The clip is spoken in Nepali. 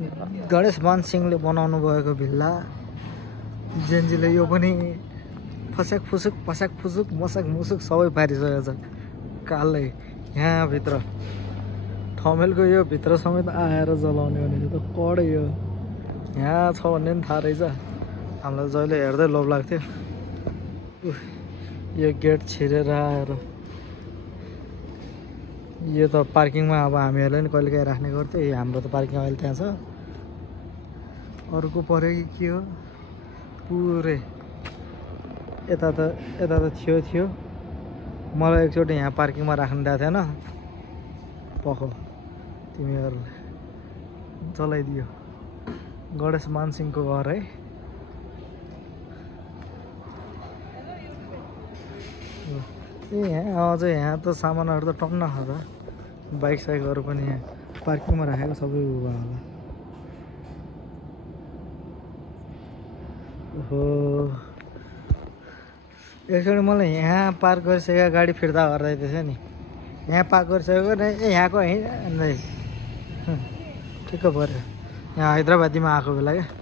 गणेश मान सिंहले बनाउनु भएको भिल्ला जेन्जीले यो पनि फस्याक फुसुक मसाक मुसुक सबै पारिसकेको छ कालै यहाँभित्र ठमेलको यो भित्र समेत आएर जलाउने भनेको त कडै हो यहाँ छ भन्ने पनि थाहा रहेछ हामीलाई जहिले हेर्दै लोभ लाग्थ्यो यो गेट छिरेर आएर यो त पार्किङमा अब हामीहरूले नि कहिलेकाहीँ राख्ने गर्थ्यो हाम्रो त पार्किङ अहिले त्यहाँ छ अर्को पऱ्यो कि के हो पुरै यता त थियो मलाई एकचोटि यहाँ पार्किङमा राख्नु दिएको थिएन पख तिमीहरूले चलाइदियो गणेश मानसिंहको घर है यहाँ अझ यहाँ त सामानहरू त टन्न छ त बाइक साइकहरू पनि यहाँ पार्किङमा राखेको सबै उभा होला ओहो एकचोटि मलाई यहाँ पार्क गरिसकेको गाडी फिर्ता गर्दै थिएछ नि यहाँ पार्क गरिसकेको नि यहाँको है ठिक्क पऱ्यो यहाँ हैदराबादीमा आएको बेला क्या